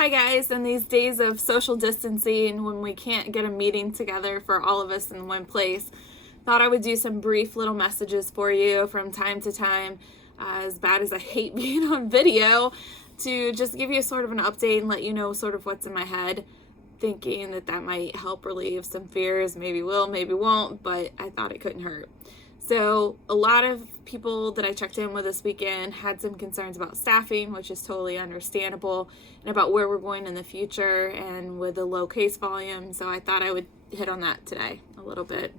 Hi guys, in these days of social distancing, when we can't get a meeting together for all of us in one place, thought I would do some brief little messages for you from time to time, as bad as I hate being on video, to just give you sort of an update and let you know sort of what's in my head, thinking that that might help relieve some fears. Maybe will, maybe won't, but I thought it couldn't hurt. So a lot of people that I checked in with this weekend had some concerns about staffing, which is totally understandable, and about where we're going in the future and with the low case volume. So I thought I would hit on that today a little bit.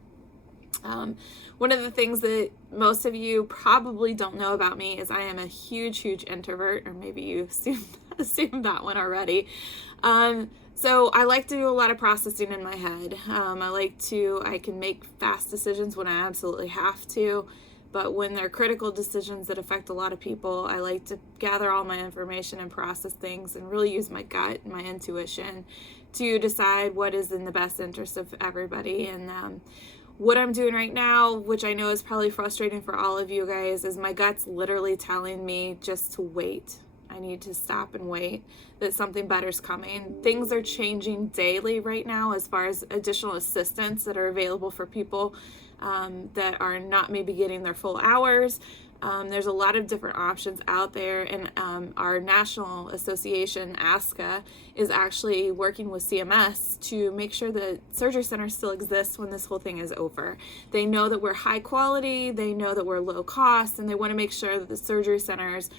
One of the things that most of you probably don't know about me is I am a huge introvert, or maybe you assumed that one already. So I like to do a lot of processing in my head. I can make fast decisions when I absolutely have to, but when they're critical decisions that affect a lot of people, I like to gather all my information and process things and really use my gut and my intuition to decide what is in the best interest of everybody. And what I'm doing right now, which I know is probably frustrating for all of you guys, is my gut's literally telling me just to wait. I need to stop and wait, that something better's coming. Things are changing daily right now as far as additional assistance that are available for people that are not maybe getting their full hours. There's a lot of different options out there, and our national association, ASCA, is actually working with CMS to make sure that surgery centers still exist when this whole thing is over. They know that we're high quality, they know that we're low cost, and they want to make sure that the surgery centers,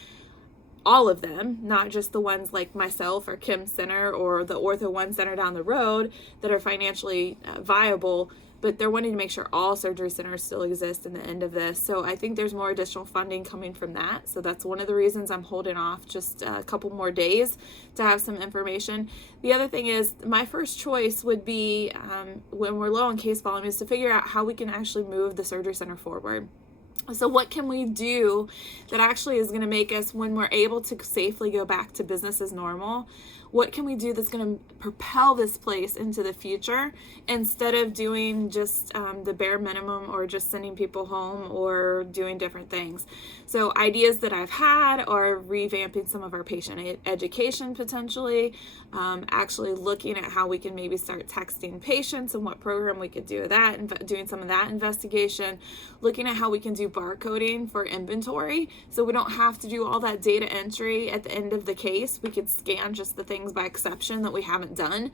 all of them, not just the ones like myself or Kim Center or the Ortho One Center down the road that are financially viable, but they're wanting to make sure all surgery centers still exist in the end of this. So I think there's more additional funding coming from that. So that's one of the reasons I'm holding off just a couple more days to have some information. The other thing is, my first choice would be, when we're low on case volume, is to figure out how we can actually move the surgery center forward. So what can we do that actually is going to make us, when we're able to safely go back to business as normal, what can we do that's going to propel this place into the future, instead of doing just the bare minimum, or just sending people home, or doing different things? So ideas that I've had are revamping some of our patient education potentially, actually looking at how we can maybe start texting patients and what program we could do that, and doing some of that investigation, looking at how we can do barcoding for inventory so we don't have to do all that data entry at the end of the case. We could scan just the things by exception that we haven't done.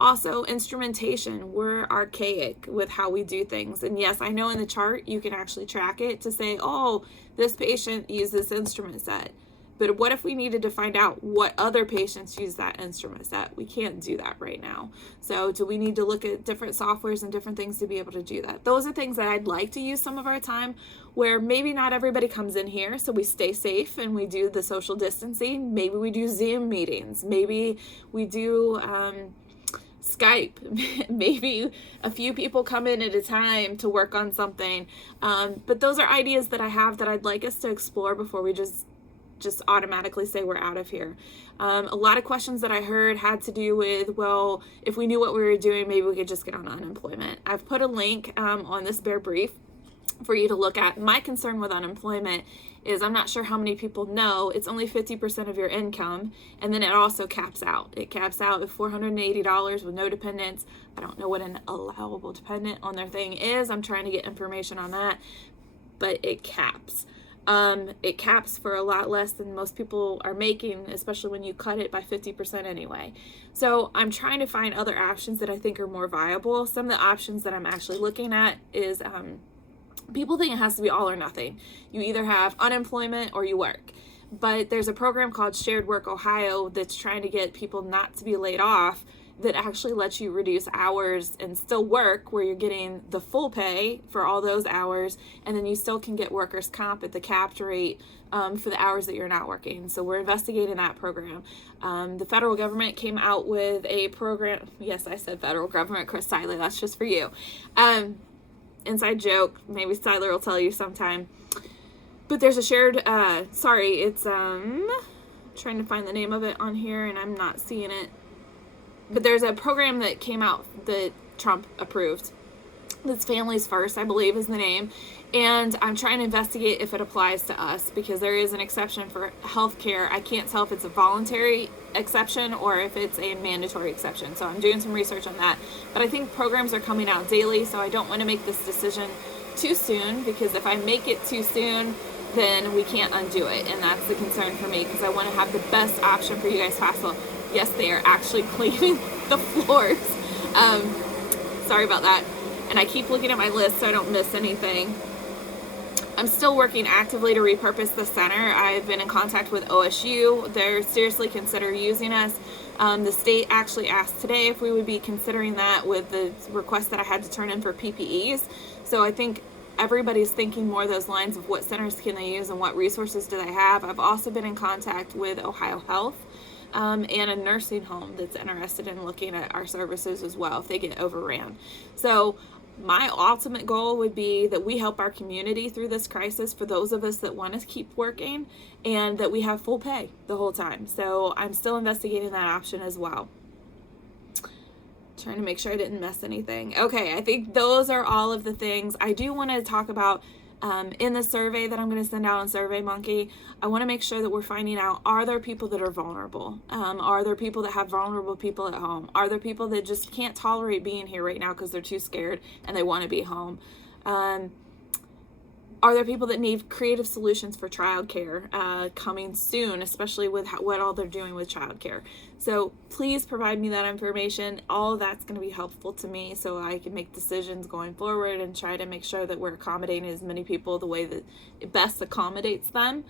Also, instrumentation. We're archaic with how we do things. And yes, I know in the chart you can actually track it to say, oh, this patient used this instrument set. But what if we needed to find out what other patients use that instrument set? We can't do that right now. So do we need to look at different softwares and different things to be able to do that? Those are things that I'd like to use some of our time, where maybe not everybody comes in here, so we stay safe and we do the social distancing. Maybe we do Zoom meetings. Maybe we do Skype. Maybe a few people come in at a time to work on something. But those are ideas that I have that I'd like us to explore before we just automatically say we're out of here. A lot of questions that I heard had to do with, well, if we knew what we were doing, maybe we could just get on unemployment. I've put a link on this bare brief for you to look at. My concern with unemployment is, I'm not sure how many people know, it's only 50% of your income, and then it also caps out. It caps out at $480 with no dependents. I don't know what an allowable dependent on their thing is. I'm trying to get information on that, but it caps. It caps for a lot less than most people are making, especially when you cut it by 50% anyway. So I'm trying to find other options that I think are more viable. Some of the options that I'm actually looking at is, people think it has to be all or nothing. You either have unemployment or you work. But there's a program called Shared Work Ohio that's trying to get people not to be laid off, that actually lets you reduce hours and still work, where you're getting the full pay for all those hours, and then you still can get workers' comp at the capped rate for the hours that you're not working. So we're investigating that program. The federal government came out with a program. Yes, I said federal government, Chris Seiler, that's just for you. Inside joke, maybe Seiler will tell you sometime. But there's a shared, it's trying to find the name of it on here and I'm not seeing it. But there's a program that came out that Trump approved. That's Families First, I believe is the name. And I'm trying to investigate if it applies to us, because there is an exception for healthcare. I can't tell if it's a voluntary exception or if it's a mandatory exception. So I'm doing some research on that. But I think programs are coming out daily, so I don't want to make this decision too soon, because if I make it too soon, then we can't undo it. And that's the concern for me, because I want to have the best option for you guys possible. Yes, they are actually cleaning the floors. Sorry about that. And I keep looking at my list so I don't miss anything. I'm still working actively to repurpose the center. I've been in contact with OSU. They're seriously consider using us. The state actually asked today if we would be considering that with the request that I had to turn in for PPEs. So I think everybody's thinking more those lines of what centers can they use and what resources do they have. I've also been in contact with Ohio Health and a nursing home that's interested in looking at our services as well if they get overran. So my ultimate goal would be that we help our community through this crisis, for those of us that want to keep working, and that we have full pay the whole time. So I'm still investigating that option as well. Trying to make sure I didn't miss anything. Okay, I think those are all of the things. I do want to talk about in the survey that I'm going to send out on SurveyMonkey. I want to make sure that we're finding out, are there people that are vulnerable? Are there people that have vulnerable people at home? Are there people that just can't tolerate being here right now because they're too scared and they want to be home? Are there people that need creative solutions for childcare coming soon, especially with what all they're doing with childcare? So please provide me that information. All of that's going to be helpful to me so I can make decisions going forward and try to make sure that we're accommodating as many people the way that it best accommodates them.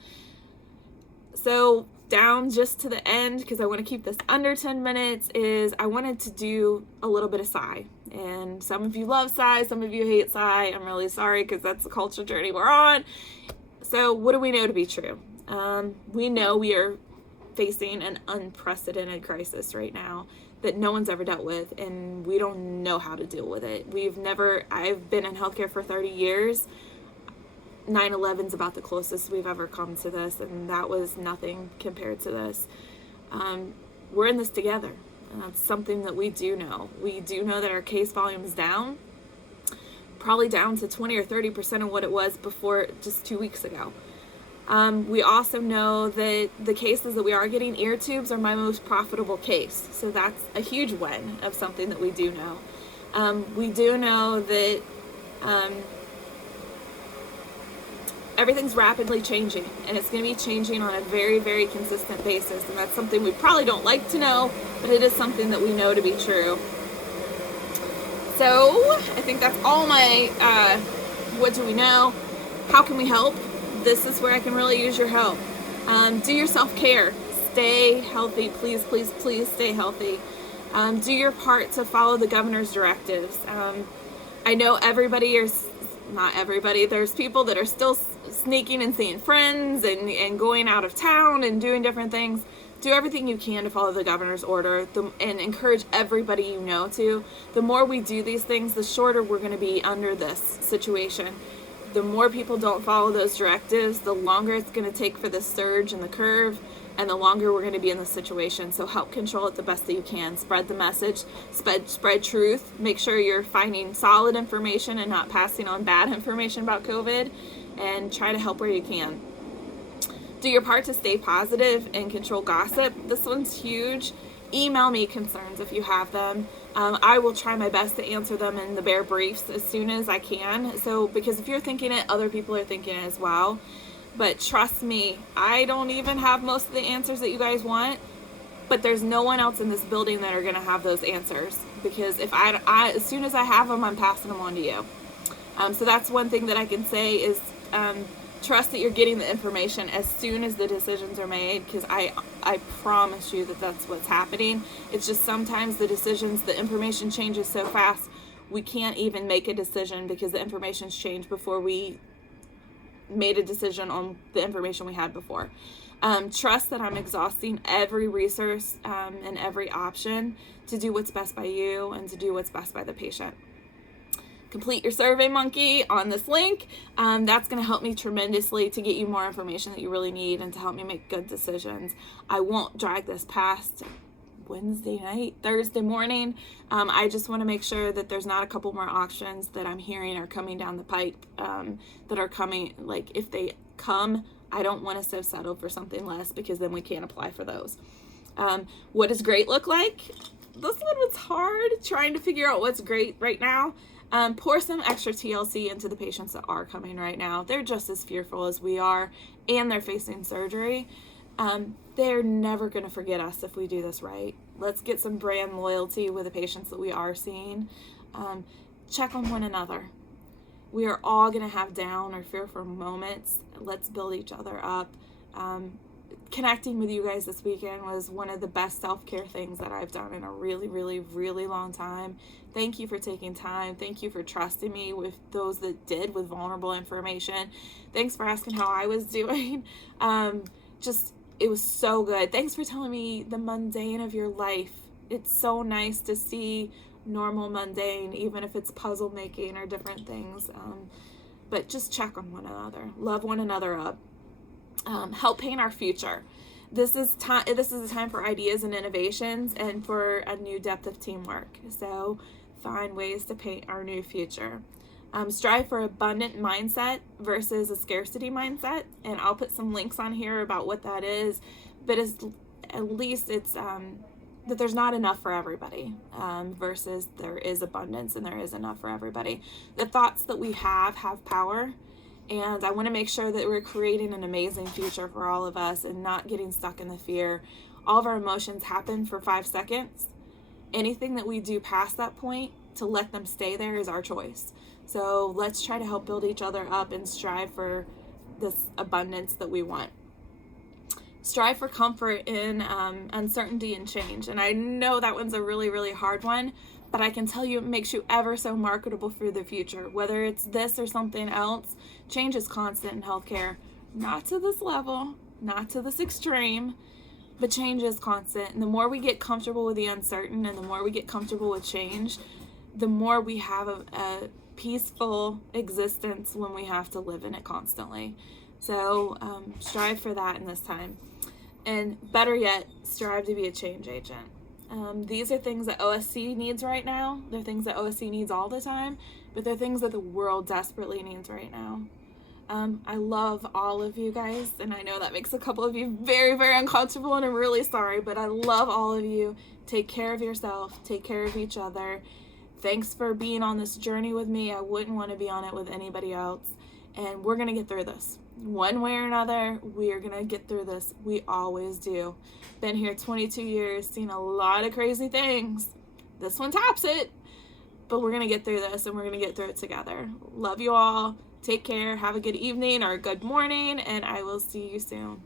So down just to the end, because I want to keep this under 10 minutes, is I wanted to do a little bit of Psy. And some of you love Psy, some of you hate Psy. I'm really sorry, because that's the culture journey we're on. So what do we know to be true? We know we are facing an unprecedented crisis right now that no one's ever dealt with, and we don't know how to deal with it. I've been in healthcare for 30 years. 9/11's about the closest we've ever come to this, and that was nothing compared to this. We're in this together, and that's something that we do know. We do know that our case volume is down, probably down to 20 or 30% of what it was before just 2 weeks ago. We also know that the cases that we are getting, ear tubes are my most profitable case, so that's a huge win of something that we do know. We do know that everything's rapidly changing, and it's going to be changing on a very, very consistent basis, and that's something we probably don't like to know, but it is something that we know to be true. So I think that's all my what do we know, how can we help? This is where I can really use your help. Do your self-care, stay healthy, please, please, please stay healthy. Do your part to follow the governor's directives. I know not everybody, there's people that are still sneaking and seeing friends and going out of town and doing different things. Do everything you can to follow the governor's order and encourage everybody you know to. The more we do these things, the shorter we're going to be under this situation. The more people don't follow those directives, the longer it's going to take for the surge and the curve, and the longer we're going to be in this situation. So help control it the best that you can. Spread the message, spread truth. Make sure you're finding solid information and not passing on bad information about COVID, and try to help where you can. Do your part to stay positive and control gossip. This one's huge. Email me concerns if you have them. I will try my best to answer them in the Bear Briefs as soon as I can. So, because if you're thinking it, other people are thinking it as well. But trust me, I don't even have most of the answers that you guys want, but there's no one else in this building that are going to have those answers, because if I as soon as I have them, I'm passing them on to you. So that's one thing that I can say is trust that you're getting the information as soon as the decisions are made, because I promise you that that's what's happening. It's just sometimes the information changes so fast, we can't even make a decision because the information's changed before we made a decision on the information we had before. Trust that I'm exhausting every resource and every option to do what's best by you and to do what's best by the patient. Complete your SurveyMonkey on this link. That's going to help me tremendously to get you more information that you really need and to help me make good decisions. I won't drag this past Wednesday night, Thursday morning. I just want to make sure that there's not a couple more auctions that I'm hearing are coming down the pipe, that are coming. Like, if they come, I don't want us to have settled for something less, because then we can't apply for those. What does great look like? This one was hard, trying to figure out what's great right now. Pour some extra TLC into the patients that are coming right now. They're just as fearful as we are, and they're facing surgery. They're never going to forget us if we do this right. Let's get some brand loyalty with the patients that we are seeing. Check on one another. We are all going to have down or fearful moments. Let's build each other up. Connecting with you guys this weekend was one of the best self-care things that I've done in a really, really, really long time. Thank you for taking time. Thank you for trusting me with those that did, with vulnerable information. Thanks for asking how I was doing. It was so good. Thanks for telling me the mundane of your life. It's so nice to see normal mundane, even if it's puzzle making or different things. But just check on one another. Love one another up. Help paint our future. This is a time for ideas and innovations, and for a new depth of teamwork. So find ways to paint our new future. Strive for abundant mindset versus a scarcity mindset, and I'll put some links on here about what that is, but at least it's that there's not enough for everybody, versus there is abundance and there is enough for everybody. The thoughts that we have power, and I want to make sure that we're creating an amazing future for all of us and not getting stuck in the fear. All of our emotions happen for 5 seconds. Anything that we do past that point, to let them stay there, is our choice. So let's try to help build each other up and strive for this abundance that we want. Strive for comfort in uncertainty and change. And I know that one's a really, really hard one, but I can tell you it makes you ever so marketable for the future. Whether it's this or something else, change is constant in healthcare. Not to this level, not to this extreme, but change is constant. And the more we get comfortable with the uncertain, and the more we get comfortable with change, the more we have a peaceful existence when we have to live in it constantly. So strive for that in this time. And better yet, strive to be a change agent. These are things that OSC needs right now. They're things that OSC needs all the time, but they're things that the world desperately needs right now. I love all of you guys, and I know that makes a couple of you very, very uncomfortable, and I'm really sorry, but I love all of you. Take care of yourself. Take care of each other. Thanks for being on this journey with me. I wouldn't want to be on it with anybody else. And we're going to get through this. One way or another, we are going to get through this. We always do. Been here 22 years, seen a lot of crazy things. This one tops it. But we're going to get through this, and we're going to get through it together. Love you all. Take care. Have a good evening or a good morning, and I will see you soon.